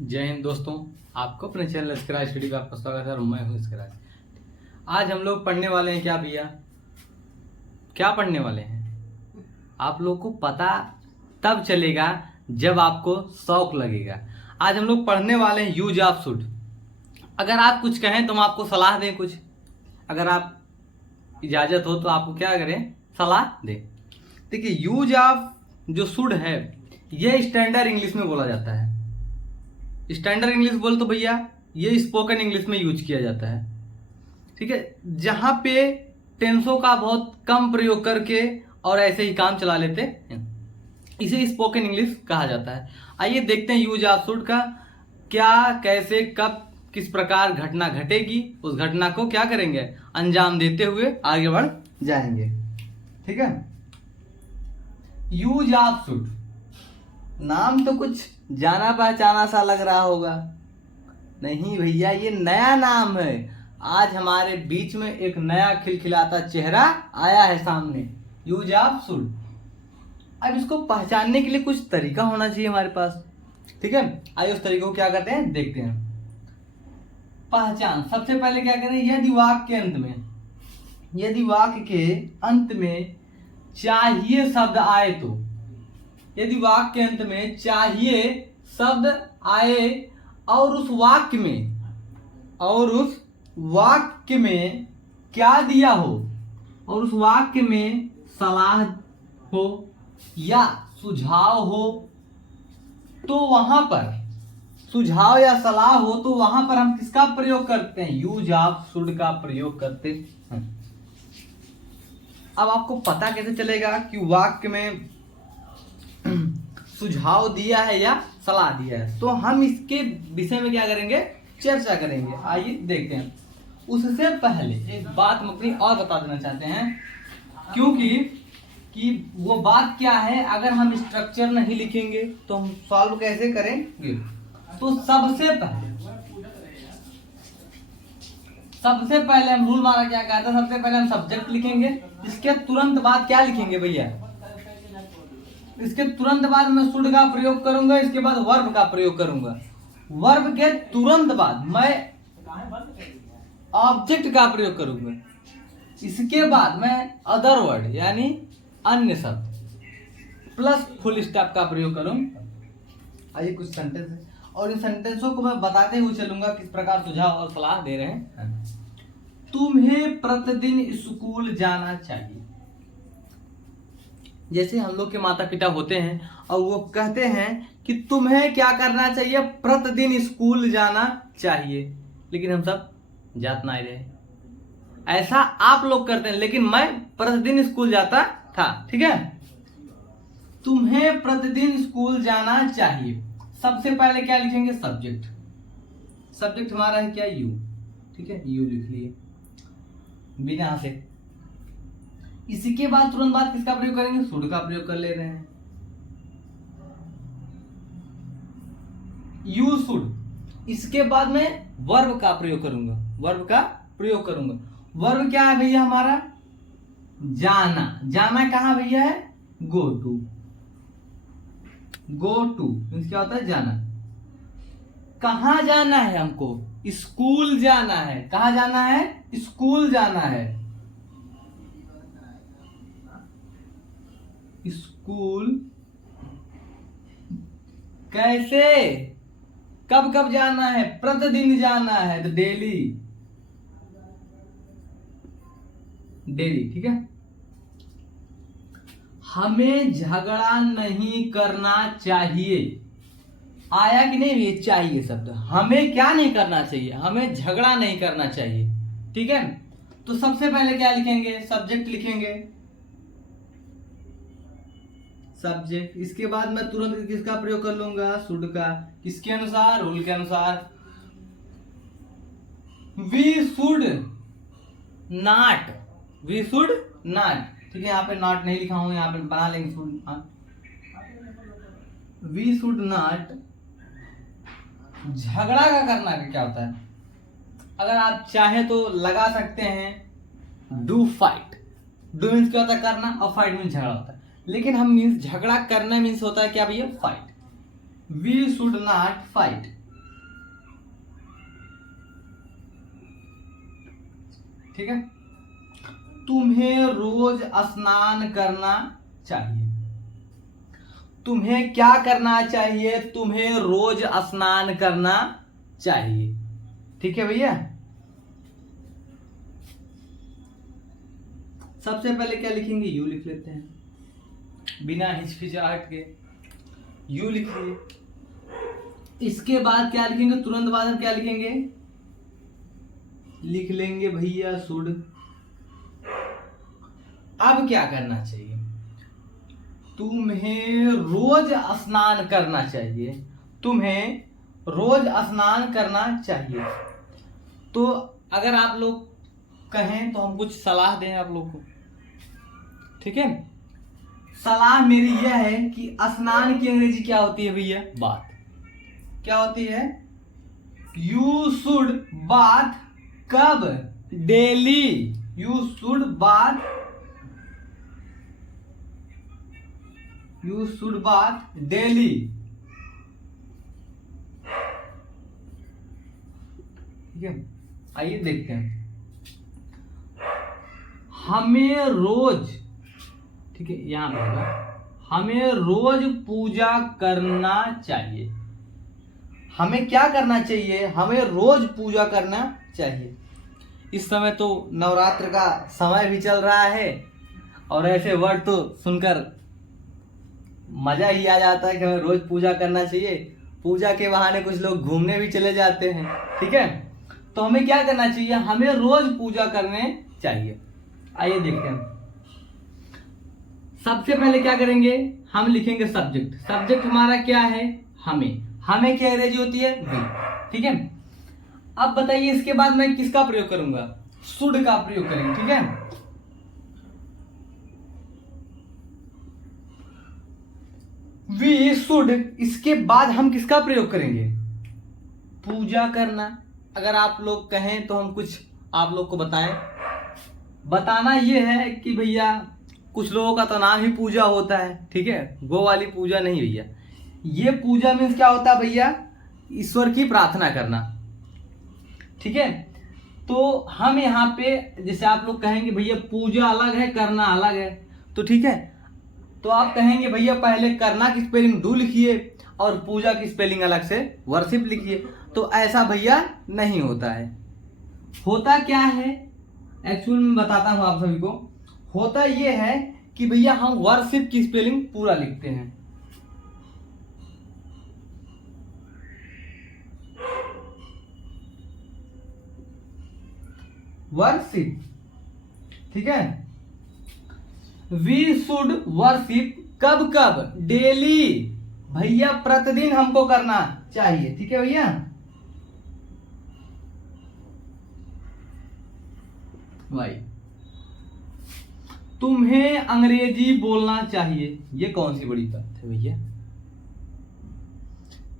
जय हिंद दोस्तों, आपको अपने चैनल स्क्रैच स्टडी पे आपका स्वागत है और मैं हूं स्क्रैच। आज हम लोग पढ़ने वाले हैं क्या भैया? क्या पढ़ने वाले हैं आप लोग को पता तब चलेगा जब आपको शौक लगेगा। आज हम लोग पढ़ने वाले हैं यूज ऑफ शुड। अगर आप कुछ कहें तो हम आपको सलाह दें कुछ, अगर आप इजाजत हो तो आपको क्या करें, सलाह दें। देखिए, यूज ऑफ जो शुड है ये स्टैंडर्ड इंग्लिश में बोला जाता है। स्टैंडर्ड इंग्लिश बोल तो भैया ये स्पोकन इंग्लिश में यूज किया जाता है, ठीक है। जहां पे टेंसों का बहुत कम प्रयोग करके और ऐसे ही काम चला लेते हैं, इसे स्पोकन इंग्लिश कहा जाता है। आइए देखते हैं यूज ऑफ शुड का क्या, कैसे, कब, किस प्रकार घटना घटेगी, उस घटना को क्या करेंगे, अंजाम देते हुए आगे बढ़ जाएंगे, ठीक है। यूज ऑफ शुड, नाम तो कुछ जाना पहचाना सा लग रहा होगा। नहीं भैया, ये नया नाम है। आज हमारे बीच में एक नया खिलखिलाता चेहरा आया है सामने, यूज ऑफ शुड। अब इसको पहचानने के लिए कुछ तरीका होना चाहिए हमारे पास, ठीक है। आइए उस तरीके को क्या करते हैं, देखते हैं। पहचान, सबसे पहले क्या करें, यदि वाक्य के अंत में चाहिए शब्द आए तो, यदि वाक्य के अंत में चाहिए शब्द आए और उस वाक्य में क्या दिया हो, और उस वाक्य में सलाह हो या सुझाव हो, तो वहां पर सुझाव या सलाह हो तो वहां पर हम किसका प्रयोग करते हैं, यूज ऑफ शुड का प्रयोग करते हैं। अब आपको पता कैसे चलेगा कि वाक्य में सुझाव दिया है या सलाह दिया है, तो हम इसके विषय में क्या करेंगे, चर्चा करेंगे। आइए देखते हैं। उससे पहले एक बात हम अपनी और बता देना चाहते हैं, क्योंकि कि वो बात क्या है, अगर हम स्ट्रक्चर नहीं लिखेंगे तो हम सॉल्व कैसे करेंगे। तो सबसे पहले हम रूल हमारा क्या कहता है, सबसे पहले हम सब्जेक्ट लिखेंगे, इसके तुरंत बाद क्या लिखेंगे भैया, इसके तुरंत बाद मैं शुड का प्रयोग करूंगा, इसके बाद वर्ब का प्रयोग करूंगा। वर्ब के तुरंत बाद मैं ऑब्जेक्ट का प्रयोग करूंगा, इसके बाद मैं अदर वर्ड यानी अन्य शब्द प्लस फुल स्टॉप का प्रयोग करूंगा। आइए कुछ सेंटेंस है और इन सेंटेंसों को मैं बताते हुए चलूंगा किस प्रकार सुझाव और सलाह दे रहे हैं। तुम्हें प्रतिदिन स्कूल जाना चाहिए। जैसे हम लोग के माता पिता होते हैं और वो कहते हैं कि तुम्हें क्या करना चाहिए, प्रतिदिन स्कूल जाना चाहिए, लेकिन हम सब जात नहीं रहे। ऐसा आप लोग करते हैं, लेकिन मैं प्रतिदिन स्कूल जाता था, ठीक है। तुम्हें प्रतिदिन स्कूल जाना चाहिए, सबसे पहले क्या लिखेंगे, सब्जेक्ट हमारा है क्या, यू, ठीक है, यू लिख लिए बिना से। इसके बाद तुरंत बाद किसका प्रयोग करेंगे, शुड का प्रयोग कर ले रहे हैं, यू शुड। इसके बाद में वर्ब का प्रयोग करूंगा, वर्ब क्या है भैया हमारा, जाना कहां भैया है, गो टू मीन्स क्या होता है, जाना। कहां जाना है हमको, स्कूल जाना है। कहां जाना है, स्कूल जाना है। स्कूल कैसे, कब कब जाना है, प्रतिदिन जाना है, तो डेली, ठीक है। हमें झगड़ा नहीं करना चाहिए, आया कि नहीं ये चाहिए शब्द, हमें क्या नहीं करना चाहिए, हमें झगड़ा नहीं करना चाहिए, ठीक है। तो सबसे पहले क्या लिखेंगे, सब्जेक्ट लिखेंगे, सब्जेक्ट। इसके बाद मैं तुरंत किसका प्रयोग कर लूंगा, शुड का। किसके अनुसार, रूल के अनुसार। वी शुड नॉट, ठीक है। यहाँ पे नॉट नहीं लिखा हूं, यहाँ पे बना लेंगे शुड। वी शुड नॉट, झगड़ा का करना क्या होता है, अगर आप चाहे तो लगा सकते हैं डू फाइट। डू मीन्स क्या होता है, करना, और फाइट मीन्स झगड़ा होता है, लेकिन हम मीन्स झगड़ा करना मीन्स होता है क्या भैया, fight. We should not fight, ठीक है। तुम्हें रोज स्नान करना चाहिए। तुम्हें क्या करना चाहिए? तुम्हें रोज स्नान करना चाहिए। ठीक है भैया। सबसे पहले क्या लिखेंगे? यू लिख लेते हैं, बिना हिचकिचाहट के यू लिखिए। इसके बाद क्या लिखेंगे? तुरंत बाद हम क्या लिखेंगे? लिख लेंगे भैया शुड। अब क्या करना चाहिए? तुम्हें रोज स्नान करना चाहिए। तुम्हें रोज स्नान करना चाहिए। तो अगर आप लोग कहें तो हम कुछ सलाह दें आप लोग को, ठीक है। सलाह मेरी यह है कि स्नान की अंग्रेजी क्या होती है भैया? बाथ। क्या होती है? You should bath. कब? Daily. You should bath, you should bath daily. ठीक है, आइए देखते हैं। हमें रोज, ठीक है, यहां पे होगा, हमें रोज पूजा करना चाहिए। हमें क्या करना चाहिए? हमें रोज पूजा करना चाहिए। इस समय तो नवरात्र का समय भी चल रहा है और ऐसे वर्ड तो सुनकर मजा ही आ जाता है कि हमें रोज पूजा करना चाहिए। पूजा के बहाने कुछ लोग घूमने भी चले जाते हैं, ठीक है। तो हमें क्या करना चाहिए? हमें रोज पूजा करने चाहिए। आइए देखते हैं। सबसे पहले क्या करेंगे? हम लिखेंगे सब्जेक्ट। सब्जेक्ट हमारा क्या है? हमें। हमें क्या अंग्रेजी होती है? वी। ठीक है। अब बताइए इसके बाद मैं किसका प्रयोग करूंगा? शुड का प्रयोग करेंगे, ठीक है। We should. इसके बाद हम किसका प्रयोग करेंगे? पूजा करना। अगर आप लोग कहें तो हम कुछ आप लोग को बताएं। बताना ये है कि भैया कुछ लोगों का तो नाम ही पूजा होता है, ठीक है। गो वाली पूजा नहीं भैया। ये पूजा मीन्स क्या होता है भैया? ईश्वर की प्रार्थना करना, ठीक है। तो हम यहाँ पे जैसे आप लोग कहेंगे भैया पूजा अलग है, करना अलग है, तो ठीक है। तो आप कहेंगे भैया पहले करना की स्पेलिंग डू लिखिए और पूजा की स्पेलिंग अलग से वर्शिप लिखिए। तो ऐसा भैया नहीं होता है। होता क्या है एक्चुअल में बताता हूं आप सभी को। होता ये है कि भैया हम वर्शिप की स्पेलिंग पूरा लिखते हैं। वर्शिप, ठीक है। We should worship. कब कब? डेली। भैया प्रतिदिन हमको करना चाहिए, ठीक है भैया। भाई तुम्हें अंग्रेजी बोलना चाहिए। ये कौन सी बड़ी बात है भैया?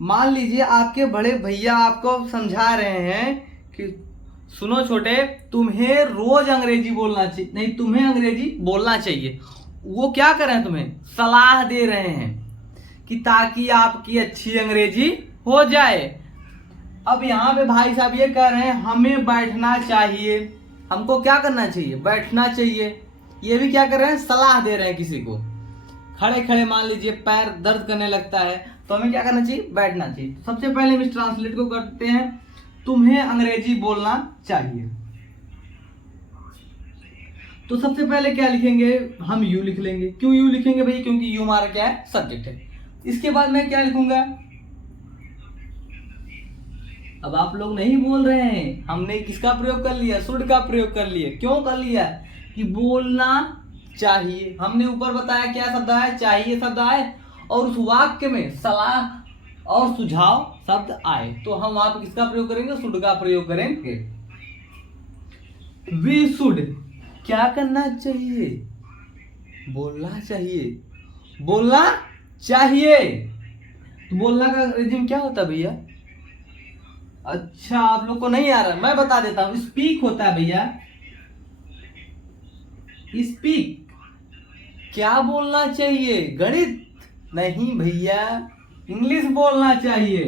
मान लीजिए आपके बड़े भैया आपको समझा रहे हैं कि सुनो छोटे, तुम्हें रोज अंग्रेजी बोलना चाहिए, नहीं तुम्हें अंग्रेजी बोलना चाहिए। वो क्या कर रहे हैं? तुम्हें सलाह दे रहे हैं कि ताकि आपकी अच्छी अंग्रेजी हो जाए। अब यहाँ पे भाई साहब ये कह रहे हैं हमें बैठना चाहिए। हमको क्या करना चाहिए? बैठना चाहिए। ये भी क्या कर रहे हैं? सलाह दे रहे हैं किसी को। खड़े खड़े मान लीजिए पैर दर्द करने लगता है तो हमें क्या करना चाहिए? बैठना चाहिए। तो सबसे पहले हम इस ट्रांसलेट को करते हैं। तुम्हें अंग्रेजी बोलना चाहिए। तो सबसे पहले क्या लिखेंगे? हम यू लिख लेंगे। क्यों यू लिखेंगे भाई? क्योंकि यू हमारा क्या है? सब्जेक्ट है। इसके बाद मैं क्या लिखूंगा? अब आप लोग नहीं बोल रहे हैं, हमने किसका प्रयोग कर लिया? शुड का प्रयोग कर लिया। क्यों कर लिया? कि बोलना चाहिए। हमने ऊपर बताया क्या शब्द आया? चाहिए शब्द आए और उस वाक्य में सलाह और सुझाव शब्द आए। तो हम वहां पर किसका प्रयोग करेंगे? शुड का प्रयोग करेंगे। वी शुड क्या करना चाहिए? बोलना चाहिए। बोलना चाहिए। तो बोलना का रिज्यूम क्या होता है भैया? अच्छा आप लोग को नहीं आ रहा, मैं बता देता हूं। स्पीक होता है भैया। स्पीक। क्या बोलना चाहिए? गणित नहीं भैया, इंग्लिश बोलना चाहिए।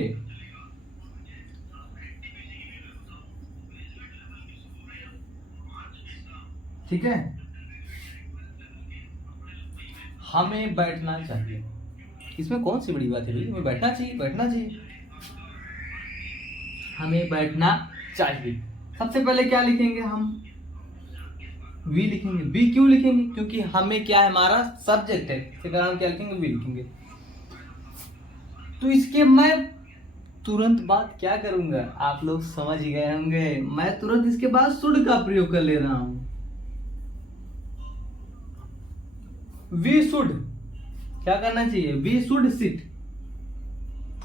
ठीक है, हमें बैठना चाहिए। इसमें कौन सी बड़ी बात है भाई, हमें बैठना चाहिए, बैठना चाहिए, हमें बैठना चाहिए। सबसे पहले क्या लिखेंगे हम, वी लिखेंगे। वी क्यों लिखेंगे, क्योंकि हमें क्या है, हमारा सब्जेक्ट है, इसके कारण क्या लिखेंगे, वी लिखेंगे। तो इसके मैं तुरंत बाद क्या करूंगा, आप लोग समझ गए होंगे, मैं तुरंत इसके बाद शुड का प्रयोग कर ले रहा हूं। वी शुड क्या करना चाहिए, वी शुड सिट,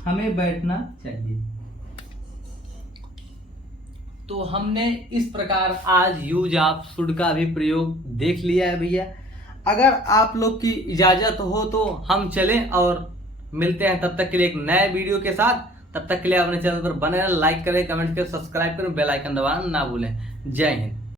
हमें बैठना चाहिए। तो हमने इस प्रकार आज यूज ऑफ शुड का भी प्रयोग देख लिया है भैया। अगर आप लोग की इजाजत हो तो हम चलें और मिलते हैं तब तक के लिए एक नए वीडियो के साथ। तब तक के लिए अपने चैनल पर बने रहें, लाइक करें, कमेंट करें, सब्सक्राइब करें, बेल आइकन दबाना ना भूलें। जय हिंद।